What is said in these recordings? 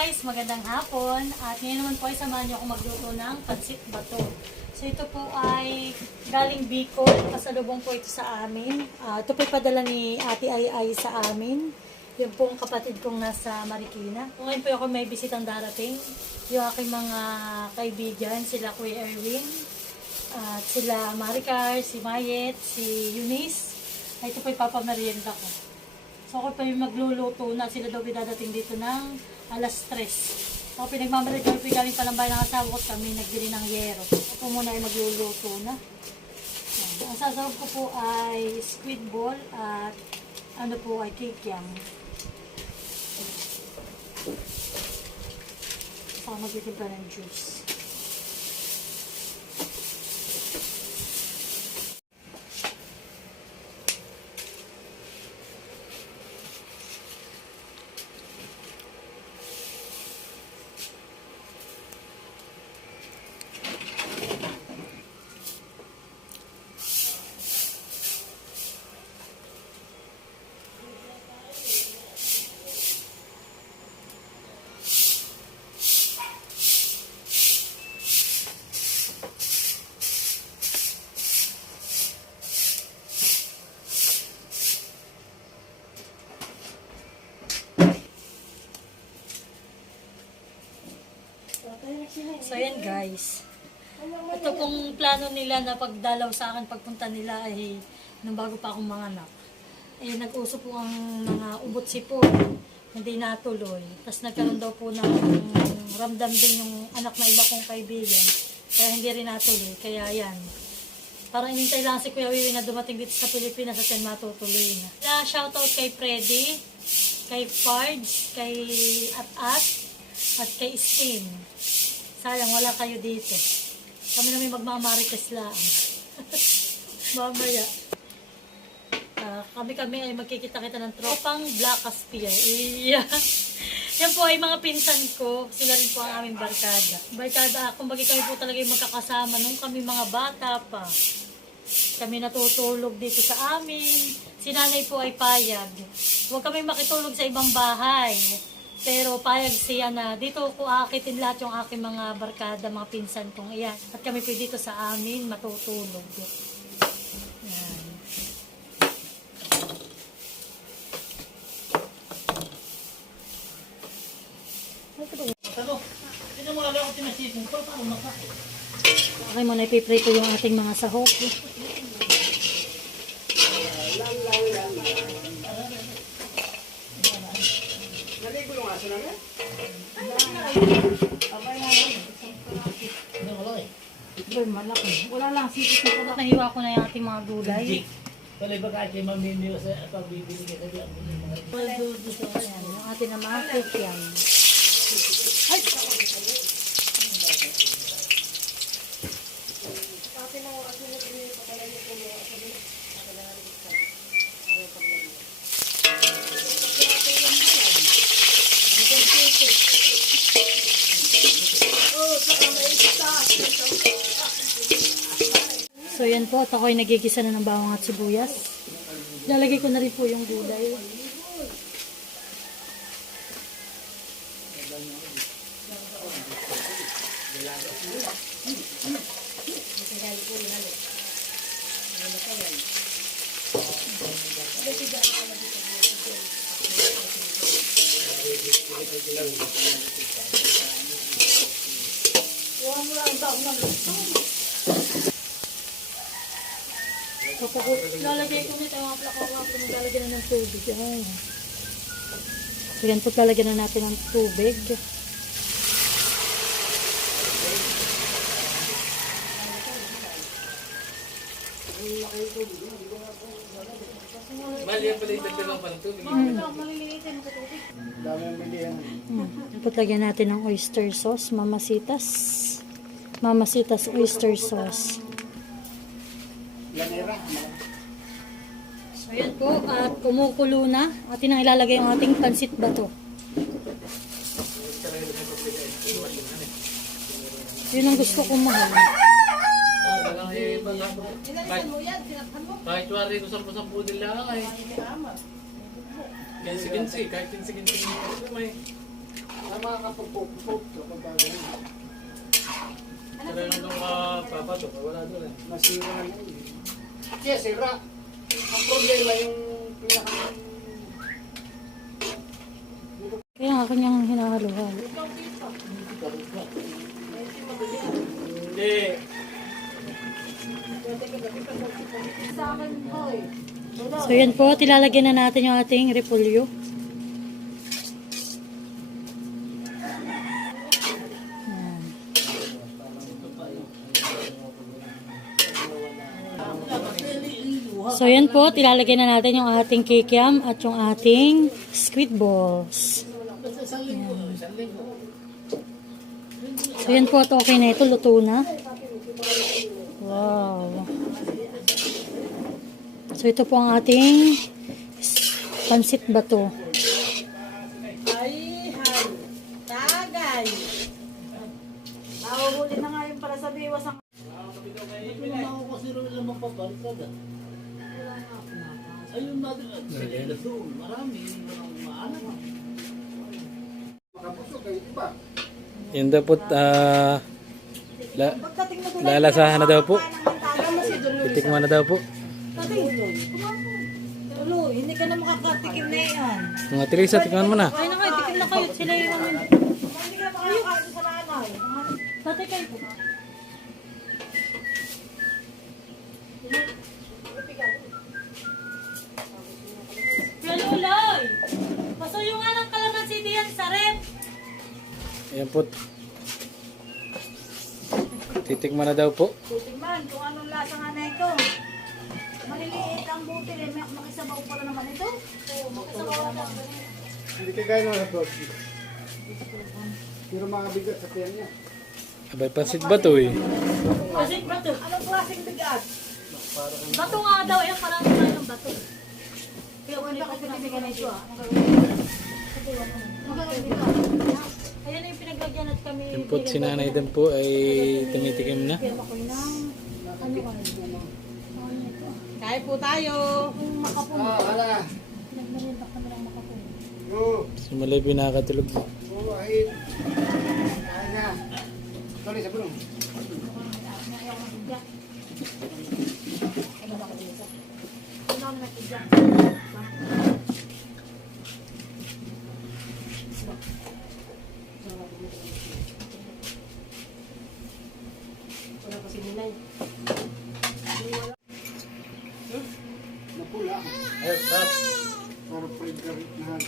Guys! Magandang hapon. At ngayon naman po ay samahan niyo ako magluto ng pansit bato. So, ito po ay galing Bicol. Pasalubong po ito sa amin. Ah, ito po padala ni Ate Ay Ay sa amin. Yung pong kapatid kong nasa Marikina. Kung ngayon po ako may bisitang darating, yung aking mga kaibigan, sila Kuya Erwin, at sila Maricar, si Mayet, si Eunice. Ito po ay papamerienda ko. So ako pa yung magluluto na sila daw dadating dito ng alas 3. So pinagmamadali kami galing pa ng bahay ng asawa ko kami nagbili ng yero. Ako muna ay magluluto na. Yan. Ang sasawag ko po ay squid ball at ano po ay kikiam. Saka magtitimpla ng juice. So ayan guys. Ito pong plano nila na pagdalaw sa akin pagpunta nila ay nung bago pa akong mga anak. Eh nag-uso po ang mga ubot sipon. Hindi natuloy. Tapos nagkaroon daw po ng ramdam din yung anak na iba kong kaibigan. Kaya hindi rin natuloy. Kaya yan. Parang inintay lang si Kuya Wiwi na dumating dito sa Pilipinas at yan matutuloy na. Na shoutout kay Freddy, kay Pards, kay At-At, at kay Steam. Sayang, wala kayo dito. Kami na may magmamarites lang. Mamaya. Ah, kami-kami ay magkikita-kita ng tropang Black Aspia. Iya. Yan po ay mga pinsan ko. Sila rin po ang aming barkada. Barkada, kumbaga kami po talaga yung magkakasama nung kami mga bata pa. Kami natutulog dito sa amin. Si nanay po ay payag. Huwag kami makitulog sa ibang bahay. Pero payag siya na dito ko aakitin lahat yung aking mga barkada, mga pinsan kong iyan. At kami po dito sa amin matutulog. Yan. Ano? Okay muna ipiprito yung ating mga sahok. Ko eh. Boy, malaki. Wala lang, sipit na pala. Nahiwa ko na yung ating mga gulay. Tuloy ba kahit yung mamimiyo sa pagbibili ka sa ang mga Ayan, yung ating na mga cake yan. Ay! So yan po, at ako ay nagigisa na ng bawang at sibuyas. Lalagay ko na rin po yung gulay. Kapag lalagay ko nito, plako nga po lalagyan na ng tubig. Ay. So yan po lalagyan na natin ng tubig. Mali yan pala yung dagdagang pantubig. Hmm. Tapos lagyan natin ng oyster sauce, mamasitas. Mamasitas oyster sauce. So yan po, at kumukulo na. Atin ang ilalagay ang ating pansit bato. Yun ang gusto kong mahal. Ah. Kahit, kahit wari ko sa sampu nila lang ay. Kinsi-kinsi, kahit kinsi-kinsi. May makakapagpupupop kapag gagawin. Pero nung nung uh, papatok, wala doon eh. Masira na yun. Kaya sira. Ang problema yung pinaka... Kaya ako niyang hinahalo-halo. Hindi. So yan po, tilalagyan na natin yung ating repolyo. Yan. So yan po, tilalagyan na natin yung ating kikiam at yung ating squid balls. Linggo. So yan po, at okay na ito, luto na. Wow. So ito po ang ating pansit bato. Ay, hay. Tagay. Nahuhuli na nga yung para sa biwas ang... Hindi naman ako kasi rin lang magpapalitan ah. Ayun natin. Sila doon. Marami. Yung maalam ah. Makapusok kayo, iba. Yun daw po, ah, la, na lalasahan na daw po. Titikman na daw po. Dulo, hindi ka na makakatikim na yan. Mga Teresa, tikman mo na. Ay na kayo, tikim na kayo. Sila yung ano. Hindi ka na makakakain sa nanay. Tatay kayo po. Kuya Luloy! Pasuyo nga ng kalamansi diyan sa rep. Ayan po. Titikman na daw po. Tutingman kung anong lasa nga na ito. Maliliit ang butil eh. Mak- Makisabaw pala naman ito. Oo, makisabaw na Hindi ka gaya ng lapot. Pero mga bigat sa tiyan niya. Abay, pansit ba to eh? Pasit bato. Anong klaseng bigat? Bato nga daw, eh, parang ano ng bato. Kaya kung hindi ko pinabigyan na ah. Ayan na yung pinaglagyan at kami. Yung po, si Nanay Dan po ay tumitikim na. Kaya po tayo. Yung makapon. Ah, hala. Nagmerinda kami ng makapon. Oo. Si Malay pinakatulog. Oo, ahit. Kaya na. Sorry, sa bulong. Napula. Ayun, tap. Para fried ka rin na.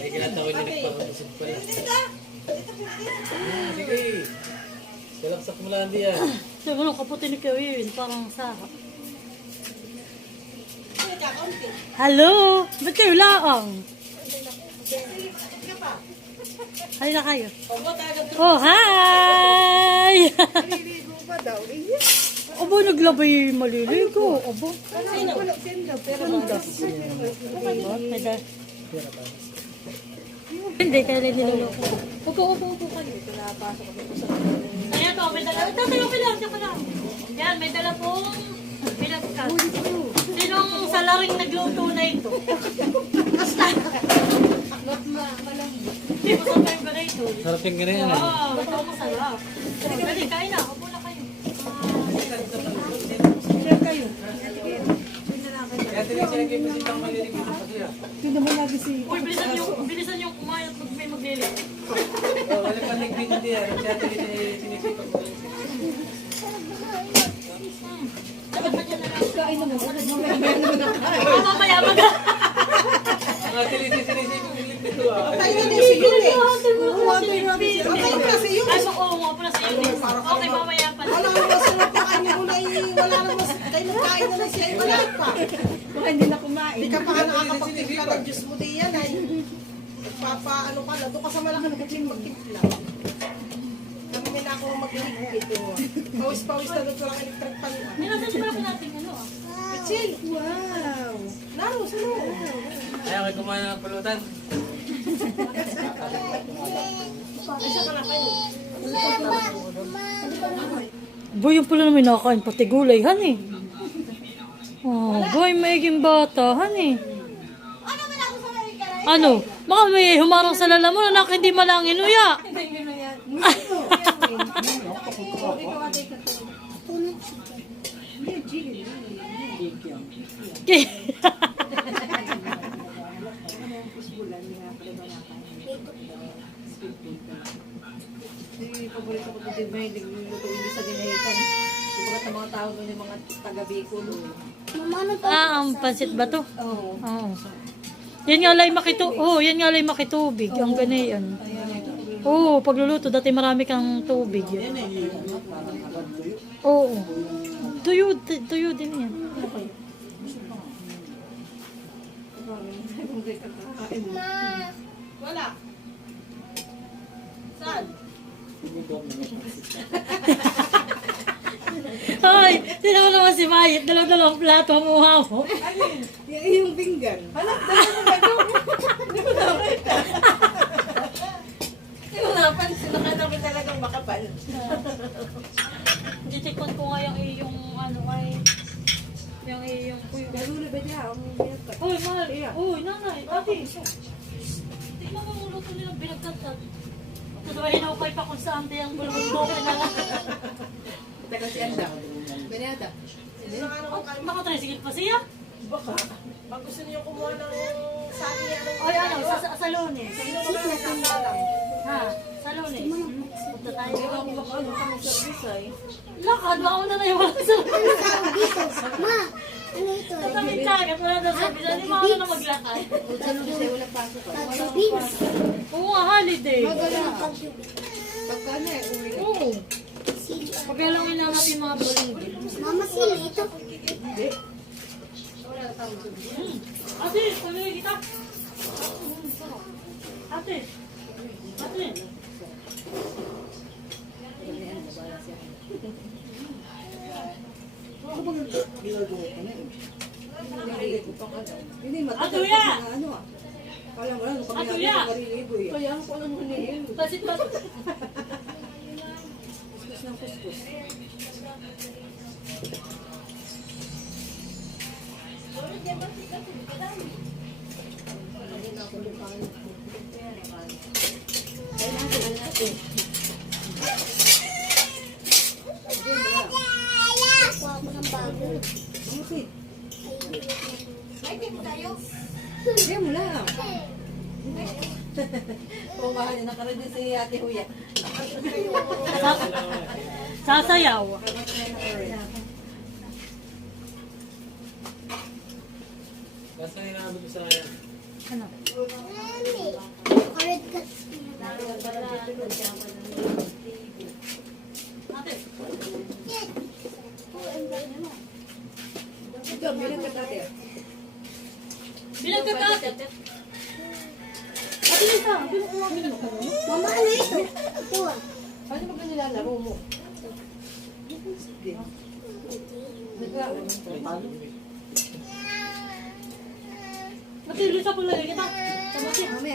Ay, kinatawin niya nagpapasip pala. Ah, sige. Salaksak mo lang diyan. So, ano, kaputi ni Kevin, parang saka. Hello! Ba't kayo laang? Hay na kayo. Oh, hi! Abo, naglabay maliligo. Abo. Ganda. May da- Hindi, kaya rin niloloko. Upo, upo, upo kayo. Ayan po, may dala. Tatay, okay lang, tsaka lang. Yan, may dala pong pinagkas. Sinong salaring nagluto na ito? Basta. Hindi mo sa time ba? Sarap yung ganyan. Oo, ah. ito masarap. Dali, kain na. Upo na kayo. Uy, bilisan yung, bilisan yung kumain at mag may maglilit. Ah, mamaya mag... Patay na din si Yun eh. Patay na si Yun. Ay, oo, nga pala sa iyo. Okay, mamaya pa. Wala naman na kanya muna eh. Wala naman kayo nagkain na lang siya. Wala pa. Baka hindi na kumain. Hindi ka pa nakakapagtimpla ng Diyos mo din yan ay. Papa, ano ka na. Doon ka sa malaki nagkakling magtimpla. Kami na ako magligpit. oh. Pawis-pawis na doon sa mga electric pan. Nilasan pala ko natin ano ah. Pichil. Wow. Laro, sa loob. Ayaw kayo kumain ng pulutan. Isa ka na kayo. Boy, yung pala namin nakakain pati gulay, han eh. Oh, boy, maiging bata, han eh. Ano Ano? Baka may humarang sa lalamunan, anak, hindi malangin, uya. Yung paborito ko dito, may naglulutuin din sa dinahitan. Sa mga tao doon yung mga taga-Bicol. Ah, ang pansit ba to? Oo. Oo. Yan nga lay makitu oh, yan nga lay makitubig. Ang ganayan. Oo, pagluluto dati marami kang tubig. Yan. Oo. Tuyo, tuyo din yan. Wala. Saan? Ay, sino mo naman si Mayit? Dalaw-dalawang plato ang muha mo. Yung pinggan. Hala, dalawa ba ito? Hindi ko nakita. Hindi ko napansin. Nakita ko talagang makapal. Ko nga yung iyong ano ay yung iyong kuyo. Galulo ba niya? Ang binagkat. Uy, mahal. Uy, nanay, ate. Tingnan mo yung luto nilang binagkatag. Tatawahin ako kay pa kung saan tayang bulbul na nga. Taga si Anda. Beneta. Makatrisigil pa siya? Baka. Pag gusto niyo kumuha ng sagi yan. Oy, ano, sa, sa, sa lunes. Ha? Sa lunes. Punta tayo. Hindi ako baka ano kami service ay. Lakad, baka mo na na yung wala sa Ma, ano ito? Tatamid kagat, wala daw sa bisa. Di ba ako na maglakad? Sa lunes walang pasok ay. Beans. Oo holiday. Pagka na eh. Oo. Sili. Paglalangin na natin mga balinggit. Mama, sili ito. Ate, pamili kita. Ate. Ate. Nilagay ko pang ano. Hindi, matagal ko na ano ah. Kala mo lang, kami ya! ng karilibo eh. Kaya ko lang huniin. Pasit pa. Kuskus ng kuskus. Kaya natin, ano natin. Kuha ko ng bago. Bakit? Kaya mo lang. Kung mahal na nakaroon din si Ate Huya. Sasayaw. Basta namin ko sa Ano? Cut. Ate. Ito, bilang ka tate. Bilang ka ate. Ate bilang ka ate. Mama, ano ito? Ito ah. Paano ba nilalaro mo? Sige. Nag-aaral mo to. Ate Lisa, pulay kita. Kamati. Mami,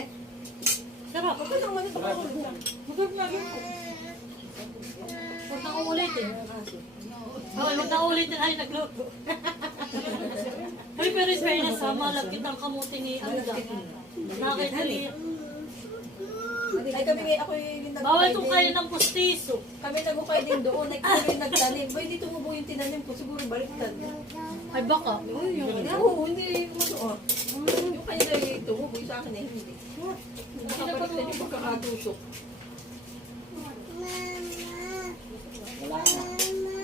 Sarap. ako naman ito ako. Magkag na yun. Huwag na ulitin. Aso. Okay, huwag na ulitin ay nagluto. Uy, pero is fairness ha, malagkit ang kamuti ni Anda. Nakita niya. Ay kami ngayon, ako yung nag Bawal itong kayo ng pustiso. Kami nagukay din doon, ay kami yung nagtanim. Ba, hindi tumubo yung tinanim ko, siguro baliktad. Ay baka. Uy, yung Oo, hindi masuot. Yung kanya na tumubo, yung sa akin eh, hindi. Nakabaliktad yung pagkakatusok.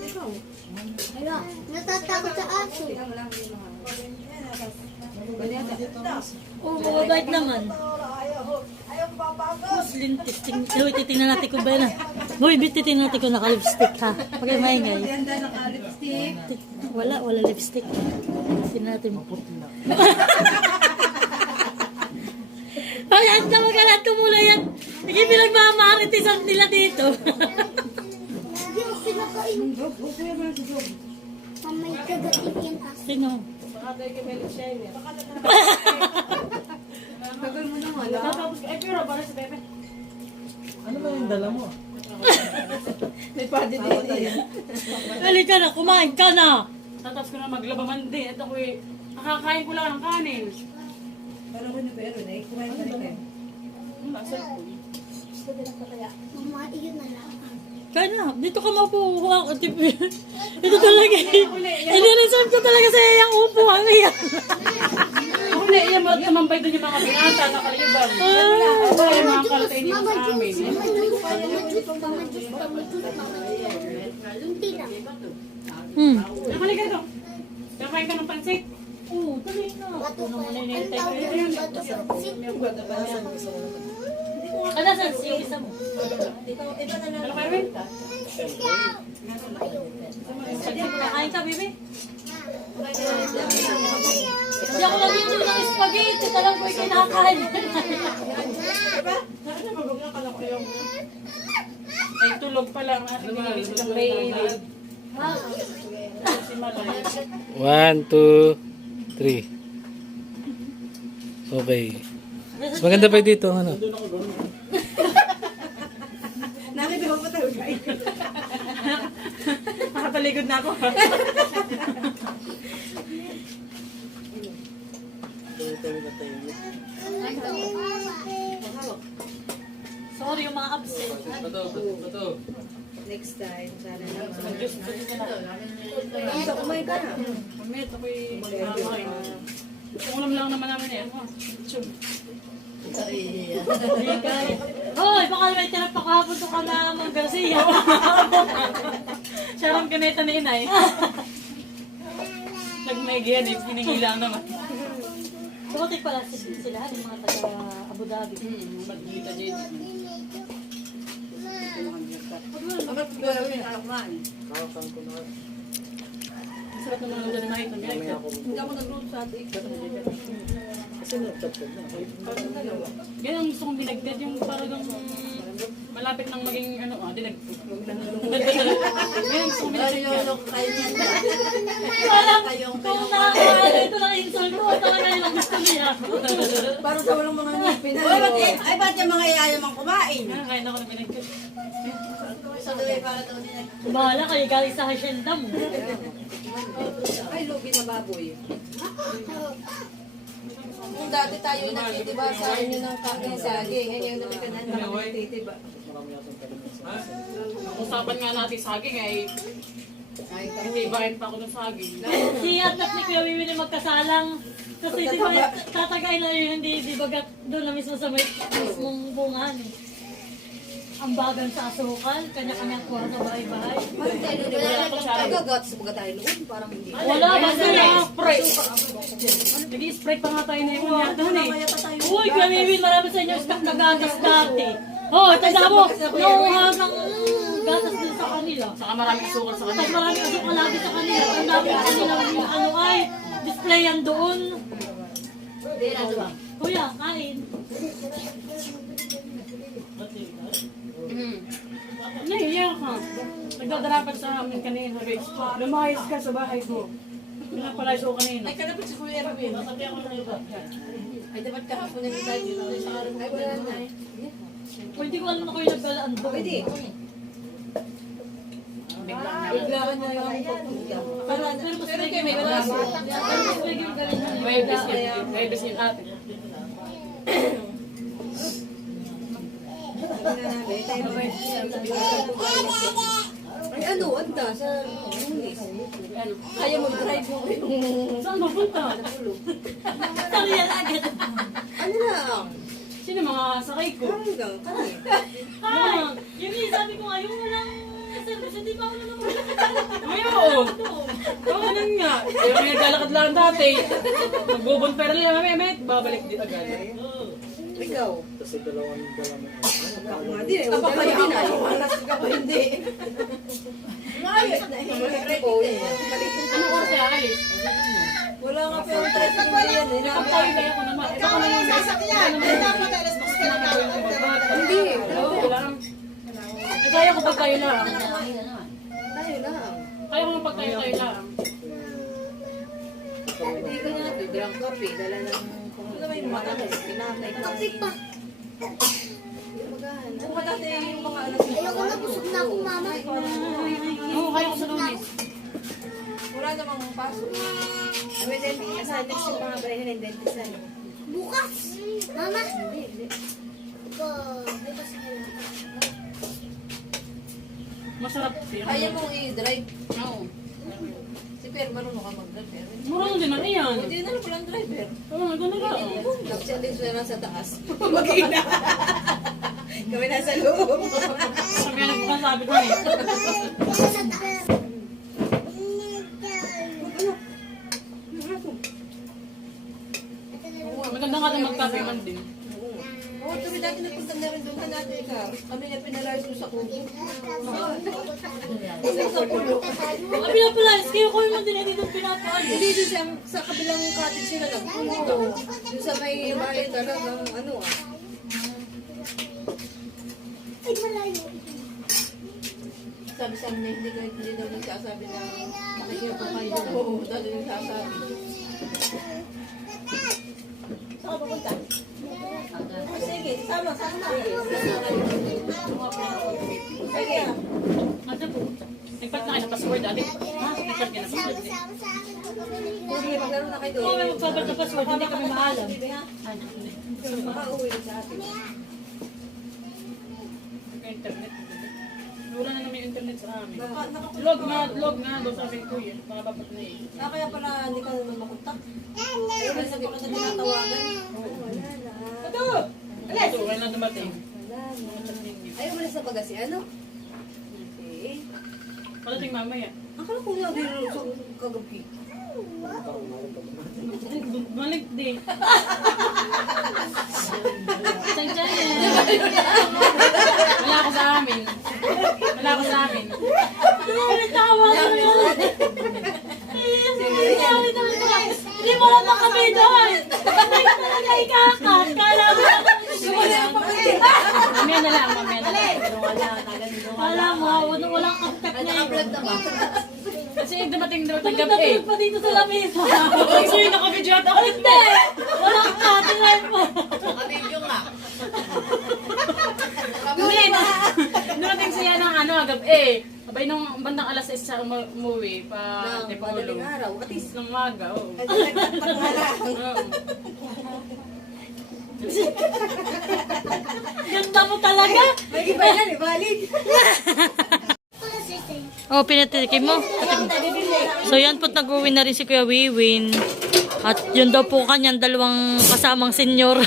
Ikaw, Ano? Natatakot sa aso. lang lang yung mga. Ganyan Oo, mababait naman. Muslim testing. Uy, titingnan natin kung ba na. Uy, bit titingnan natin kung naka-lipstick ha. Pag maingay. Ganda naka-lipstick. Wala, wala lipstick. Tingnan natin. Ay, ang tawag ka lang tumula yan. Hindi pinagmamaritisan nila dito. Mamay kagating yan aso. Sino? Tagal mo naman. Eh, pero para si Pepe. Ano ba yung dala mo? May padi din eh. Halika na, kumain ka na. Tatapos ko na maglaba man din. At ako'y nakakain ko lang ng kanin. Mama, iyon na lang. Kaya na, dito ka tip. Ito talaga eh. Inireserve ko talaga sa iyang upo. Ang iyan. Na iyan, ba't tumambay doon yung mga binata na kalibang? Ako yung mga dito Mama sa amin. Hmm. Nakalika ito. Kakain ka ng pansit. Oo, tuloy na. Bato Ano naman Ang inintay ko yun. Ano sa yung isa mo? Ano kayo rin? Kakain ka, baby? Hindi ako nabibili ng spaghetti. Talang ko ikaw nakakain. Ay, tulog pa lang. ah. One, two, three. Okay. Mas maganda pa dito, ano? Nakataligod na ako. Sorry, yung mga absent. Bato, bato. Next time, sana naman. Na. Isa kumain ka na. Mamit, ako'y. Ulam lang naman namin eh. Ano? Chum. Hoy, baka may tirap pa kahapon to ka na Mang Garcia. Siya rin kaneta ni inay. Nagmaigihan eh, pinigilang naman. Dumating pala si- sila, yung mga taga Abu Dhabi. Hmm, magkita dyan. Sarap naman ang dyan nakita. Hindi ako nag-roll sa atin. Yan ang gusto kong dinagdad yung parang malapit nang maging ano ah. Yan ang gusto kong dinagdad. Parang, kung nakakaano ito lang insult ko, talaga yung lang gusto niya. Para sa walang mga ngipin. Ay, ba't, ay, ba't yung mga yayamang kumain? Yan, kain ako ng dinagdad. Sa tuloy para daw nila. Bahala kayo, galing sa hacienda mo. Ay, lugi na baboy. Kung dati tayo nagtitiba sa inyo ng kaging saging, ngayon naman ka na naman Titiba. Usapan nga natin saging ay Ibahin pa ako ng saging. Si Atlas ni Kuya Wiwi na magkasalang. Kasi di ba, tatagay na yun, hindi, di ba, gat- doon na mismo sa may mismong bungan eh. Ang bagan sa asukal, kanya-kanya kuha sa bahay-bahay. Kagagat sa tayo noon, parang hindi. Wala, basta na. Spray! Nag-spray pa nga tayo na yung mga doon eh. Uy, Wiwi, marami sa inyo stock na gatas dati. Oh, tanda mo, nauuha ng gatas din sa kanila. Saka maraming sukal sa kanila. marami asukal lagi sa kanila, ang dami sa kanila, ano ay, display yan doon. Kuya, kain. Naiiyak ka. Nagdadarapan sa amin kanina. guys. Lumayas ka sa bahay ko. Pinapalayas ko kanina. Ay, kalapit si Kuya Rabin. Ay, dapat kahapon na kita dito sa araw ko. Pwede ko alam na kayo naggalaan doon. Pwede. Biglaan na yung pagpunta. Pero, mas may may. Pero mas may galing. May biscuit. May biscuit ate. Ay, ano, anda sa. Kaya mo drive mo yung... Saan mapunta? Sorry yan agad. Ano lang? Sino mga sakay ko? Hanggang kami. Ah, yun eh, sabi ko nga, yung walang service, hindi pa ako na naman. Ayun! Oo nan nga. Ayaw may naglalakad lang dati. Magbubunper lang kami, met. Babalik din agad. Ikaw. Kasi dalawang dalawang. Ako nga din. Ako pa din ay. Malas ka pa hindi. Ngayon. Ano oras kaya alis? Wala nga pa yung tres hindi yan eh. Nakapay kaya ako naman. Ito ko naman. Sasakyan. Ay, dapat alas mas Hindi. Oo, wala nang... Eh, kaya ko pag kayo lang. Tayo lang. Kaya ko pag kayo kayo lang. Hindi ka na. Bilang kape. Dala ng... Ano ba yung mga pinakay ko. Kapit pa. Kung dati yung mga alas Ayoko na, busog na ako, mama. Oo, kaya ko sa lunes. Wala namang pasok. May dentist sa next yung mga bahay ng dentist. Bukas! Mama! Ito, bukas na lang. Masarap. Kaya mong i-drive. Oo. Si Per, marunong ka mag-drive. Murang din na iyan. Hindi na lang palang driver. Oo, gano'n ka. Yan din siya nasa taas. Mag-ina. Kami nasa loob. Sabi nga nagbukan sabi ko eh. Maganda nga na magkape man din. Oo, kami dati nagpunta na rin doon ka natin ka. Kami na pinalayas ko sa kubo. Isa sa pulo. Ang pinapalayas kayo ko yung din dito pinapalayas. Hindi doon siya, sa kabilang cottage sila nagpulo. Doon sa may bahay talagang ano ah. Ay, malayo. Sabi sa amin na hindi, ka, hindi daw nagsasabi na makikiyo pa kayo. Oo, dati nagsasabi. Saan ka pupunta? Ah, Sige, sama, sama. Sige. Ano po? Nagpat na kayo ng password ate. Ha? Nagpat ka na password. eh. Sige, maglaro na kayo doon. may magbabat na password, hindi kami maalam. Ano? Makauwi sa atin. Internet. Wala na naman yung internet sa amin. Log nga, log nga. Doon sabi ko yun. Mga babat na eh. Ah, kaya pala hindi ka naman makontak. Kaya pala sabi ko na tinatawagan. Wala na. Ito! Ito, kaya na dumating. Wala na. Ay, umalis na baga si ano? Okay. Padating mamaya. Akala ko nga din sa kagabi. Balik din. Chay chay. Wala ako sa amin. Wala ako sa amin. Ay, tawa ko yun. Hindi mo lang kami doon. Hindi ka talaga ikakat. Kala mo. Mamaya na lang, mamaya na lang. Kala mo, wala- walang contact Ay, na yun. Kasi dumating daw ng gabi eh. Tulog pa dito sa lamesa. So yun, naka-video at ako. Hindi. Walang cut. Tingnan mo. Naka-video nga. Na. Dumating siya ng ano, gabi eh. Abay nung bandang alas 6 siya umu- umuwi pa Nang Tipolo. madaling araw. At least, Nung maga, oo. ay, nagtatag na lang. Oo. Ganda mo talaga. May iba yan, ibalik. Oh, pinatitikim mo. So yan po nag-uwi na rin si Kuya Wiwin. At yun daw po kanyang dalawang kasamang senyor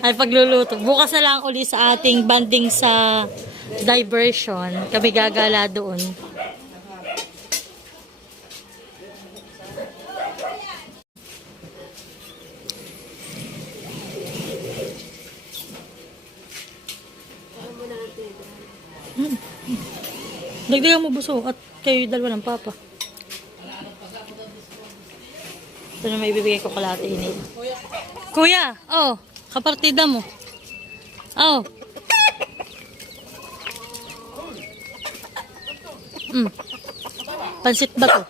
ay pagluluto. Bukas na lang uli sa ating banding sa diversion. Kami gagala doon. Dagdagan mo buso at kayo dalawa ng papa. Ito na may bibigay ko kalate init. Kuya, oh, kapartida mo. Oh. Mm. Pansit ba to?